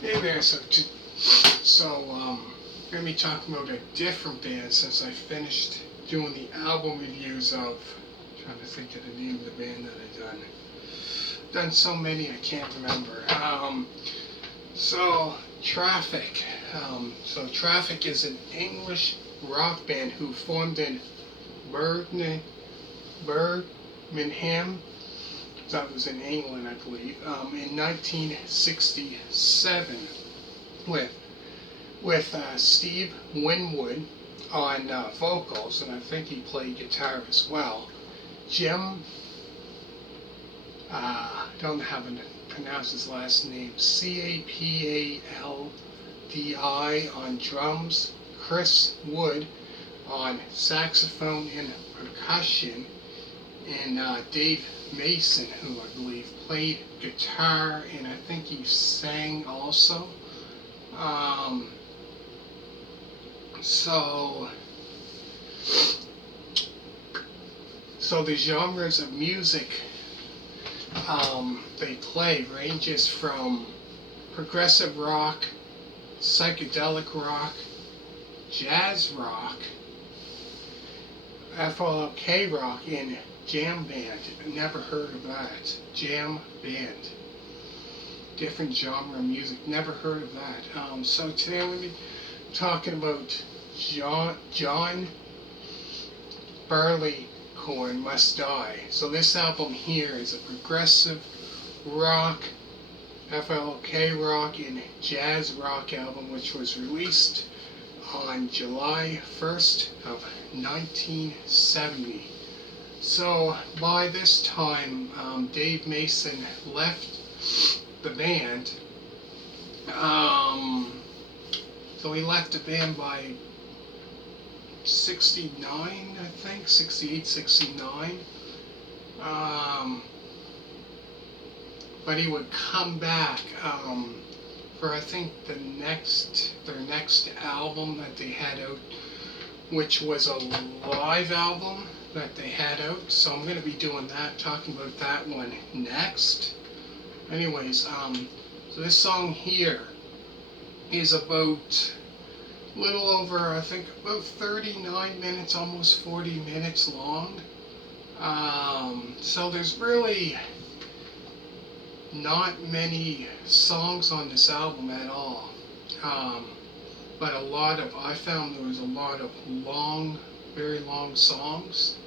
Hey there, I'm going to be talking about a different band since I finished doing the album reviews of, trying to think of the name of the band that I've done. Done so many I can't remember. Traffic. Traffic is an English rock band who formed in Birmingham. That was in England, I believe, in 1967 with Steve Winwood on vocals, and I think he played guitar as well. Jim, don't know how to pronounce his last name, Capaldi on drums, Chris Wood on saxophone and percussion, and Dave Mason, who I believe played guitar, and I think he sang also. So the genres of music they play ranges from progressive rock, psychedelic rock, jazz rock, FLK rock, and jam band. Never heard of that. Jam band. Different genre of music. Never heard of that. So today I'm going to be talking about John Barleycorn Must Die. So this album here is a progressive rock, FLK rock, and jazz rock album which was released on July 1st of 1970. So by this time, Dave Mason left the band. So he left the band by 69, I think, 68, 69. But he would come back for, I think, their next album that they had out, which was a live album that they had out. So I'm going to be doing that, talking about that one next. Anyways, so this song here is about a little over, I think, about 39 minutes, almost 40 minutes long. So there's really not many songs on this album at all. But I found there was a lot of long, very long songs.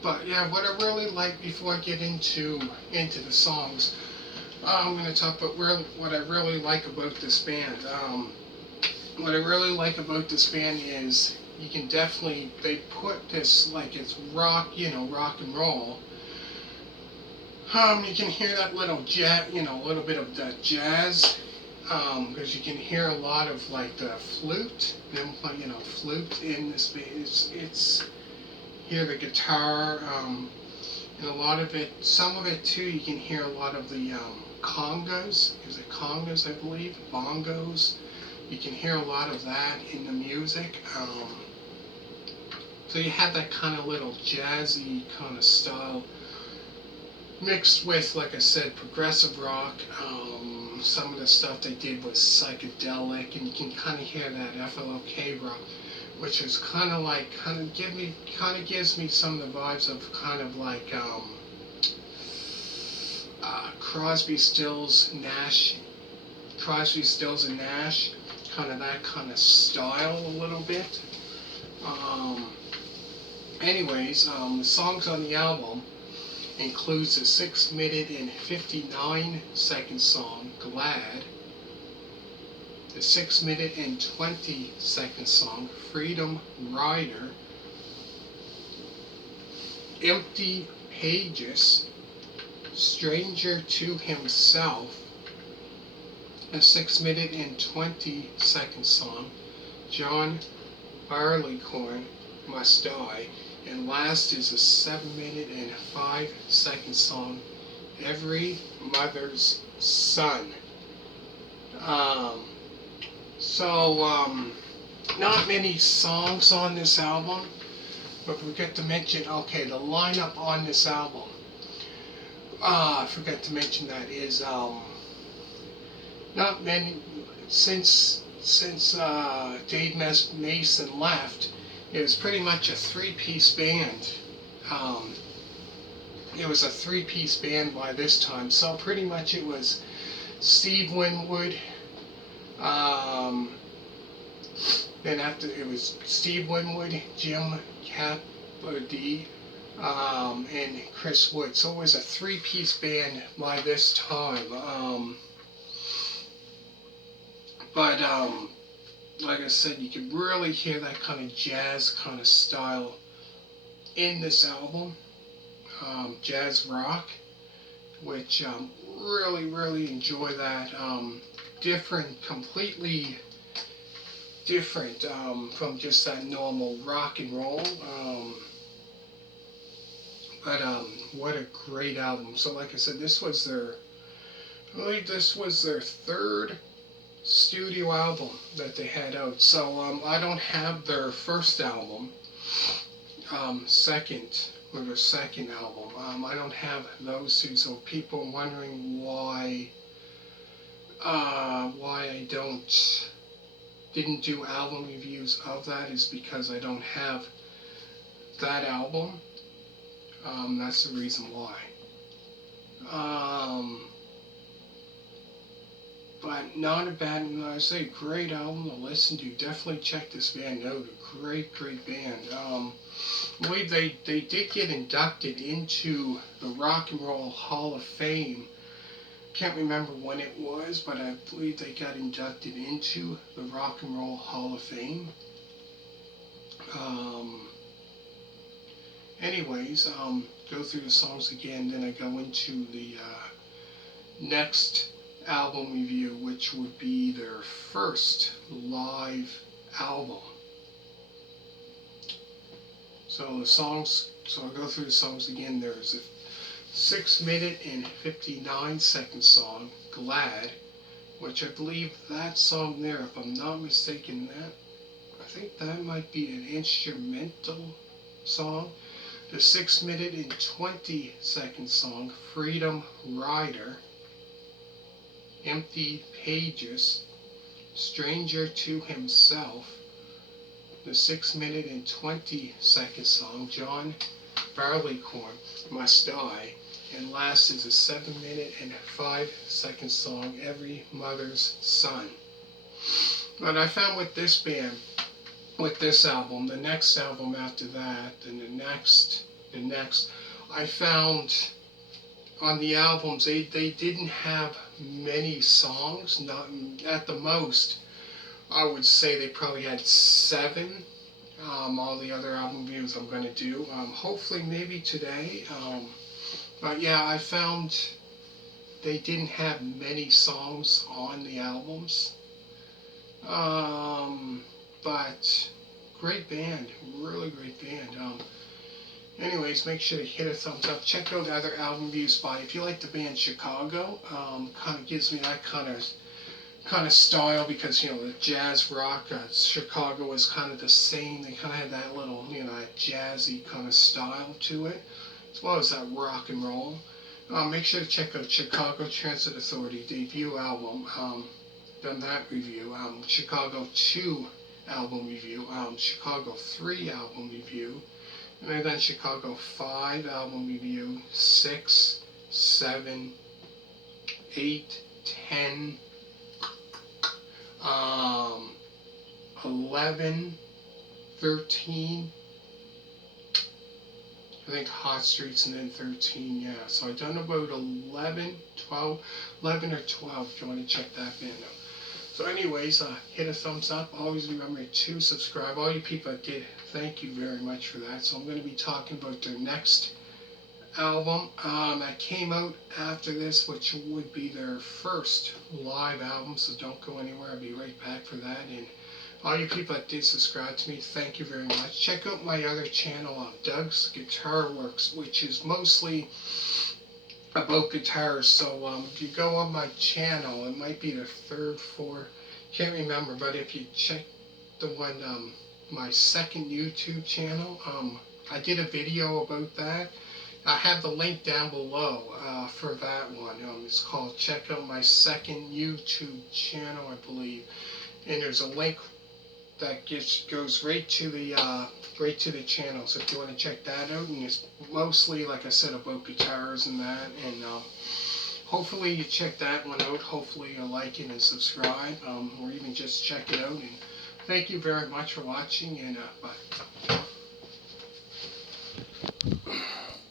But yeah, what I really like, before I get into the songs, I'm going to talk about what I really like about this band. What I really like about this band is you can definitely, they put this like it's rock, rock and roll. You can hear that little a little bit of that jazz, because you can hear a lot of like the flute, them playing, flute in this band. It's hear the guitar, and a lot of it, some of it too, you can hear a lot of the congos. Is it congos, I believe? Bongos. You can hear a lot of that in the music. So you have that kind of little jazzy kind of style mixed with, like I said, progressive rock. Some of the stuff they did was psychedelic, and you can kind of hear that FLK rock, which is kind of gives me some of the vibes of kind of like Crosby, Stills, and Nash, kind of that kind of style a little bit. Anyways, the songs on the album includes a 6-minute and 59-second song, Glad, the 6-minute and 20-second song, Freedom Rider, Empty Pages, Stranger to Himself, a 6-minute and 20-second song, John Barleycorn Must Die, and last is a 7-minute and 5-second song, Every Mother's Son. Not many songs on this album. But we forgot to mention, okay, the lineup on this album. I forgot to mention that is not many since Dave Mason left. It was pretty much a three-piece band. Um, it was a three-piece band by this time, so pretty much it was Steve Winwood. Um, then after it was Steve Winwood, Jim Capote, and Chris Wood. So it was a three-piece band by this time. But like I said, you can really hear that kind of jazz kind of style in this album, jazz rock, which really enjoy that. Completely different from just that normal rock and roll. But what a great album. So like I said, I believe this was their third studio album that they had out. So I don't have their first album, their second album. I don't have those two. So people are wondering why I didn't do album reviews of that is because I don't have that album. That's the reason why. But not a bad, I say, great album to listen to. Definitely check this band out. A great band. I believe they did get inducted into the Rock and Roll Hall of Fame. Can't remember when it was, but I believe they got inducted into the Rock and Roll Hall of Fame. Anyways, go through the songs again, then I go into the next album review, which would be their first live album. So I'll go through the songs again. There's a 6-minute and 59-second song, Glad, which I believe that song there, if I'm not mistaken, I think that might be an instrumental song. The 6-minute and 20-second song, Freedom Rider, Empty Pages, Stranger to Himself, the 6-minute and 20-second song, John Barleycorn, Must Die, and last is a 7-minute and 5-second song, Every Mother's Son. But I found with this band, with this album, the next album after that, and the next, I found on the albums they didn't have many songs. Not at the most, I would say they probably had 7. All the other album reviews I'm going to do, hopefully maybe today. But yeah, I found they didn't have many songs on the albums. But great band, really great band. Anyways, make sure to hit a thumbs up. Check out other album reviews by, if you like the band Chicago, kind of gives me that kind of style, because the jazz rock, Chicago is kind of the same. They kind of had that little that jazzy kind of style to it, as well as that rock and roll. Make sure to check out Chicago Transit Authority debut album. Done that review. Chicago 2 album review. Chicago 3 album review. And I've done Chicago 5 album review, 6, 7, 8, 10, 11, 13, I think Hot Streets, and then 13, yeah. So I've done about 11 or 12 if you want to check that band out. So anyways, hit a thumbs up. Always remember to subscribe. All you people that did, thank you very much for that. So I'm going to be talking about their next album that came out after this, which would be their first live album. So don't go anywhere. I'll be right back for that. And all you people that did subscribe to me, thank you very much. Check out my other channel, Doug's Guitar Works, which is mostly about guitars. So if you go on my channel, it might be the 3rd, 4th, can't remember, but if you check the one, my second YouTube channel, I did a video about that. I have the link down below for that one. It's called Check Out My Second YouTube Channel, I believe. And there's a link that goes right to the channel. So if you want to check that out, and it's mostly, like I said, about guitars and that. And hopefully you check that one out. Hopefully you'll like it and subscribe, or even just check it out. And thank you very much for watching. And bye.